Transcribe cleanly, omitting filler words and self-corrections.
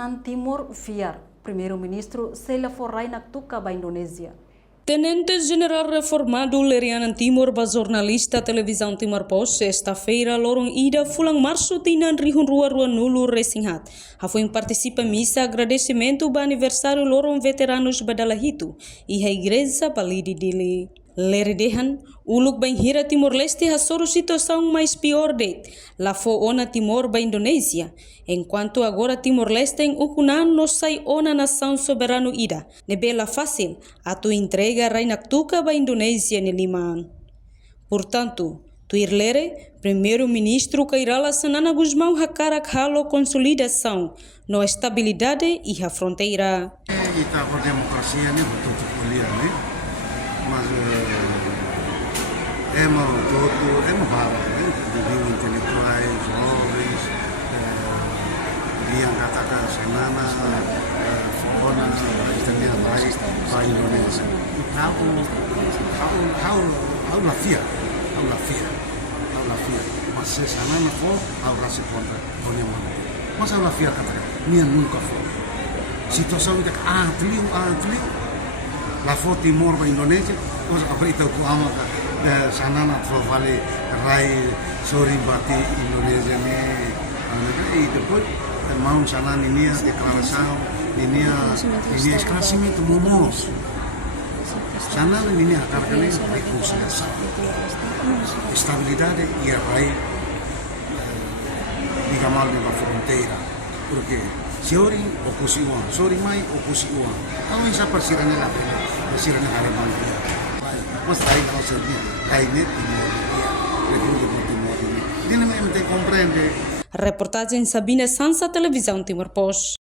Sananan Timor Fiar, Primeiro-Ministro Sheila Forrainak Tuka ba Indonésia. Tenente-General reformado Lerianan Timor ba jornalista televisão Timor Post sexta-feira lorong ida fulang março tinan rihun rua nulu resinghat. Hafoi participa missa agradecimento ba aniversário lorong veteranos badalahitu e a igreja balidi dili. Leridehan, uluk bem hira Timor-Leste hasoro situação mais pior de lá fo ona Timor ba Indonésia, enquanto agora Timor-Leste em ukunan no sai ona nação soberano ida, nebela fácil atu entrega rainak tuka ba Indonésia ne liman. Portanto, tuirlere, primeiro-ministro Kairala Sanana Guzmão hakarak halo consolidação no estabilidade e a fronteira. Kita berdemokrasia ini betul-betul kuliah nih. Mas barang jadi intelektuais, jovens, yang katakan Sanana, Fona, Italiana mais para Indonésia. Há uma fia. Mas se Sanana for, há rasa contra Tony Mano. Mas há uma fia katakan, minha nunca foi. Situação que atliu. La foto Timor ba Indonésia, os aprita ku ama Sanana for vale rai sorry bati Indonésia ni depois mau Sanana ini declaração ini esclarecimento momos Sanana ini akan kali reconciliação estabilidade e a rai digamal na fronteira porque Siori oposiwan, sorry mai oposiwan. Ako isa persirane la pena, persirane harapan dia. Mas tayo kalau sedih, kayaknya ini Timor. Dia não me compreende. Reportagem Sabina Sansa, Televisão Timor Post.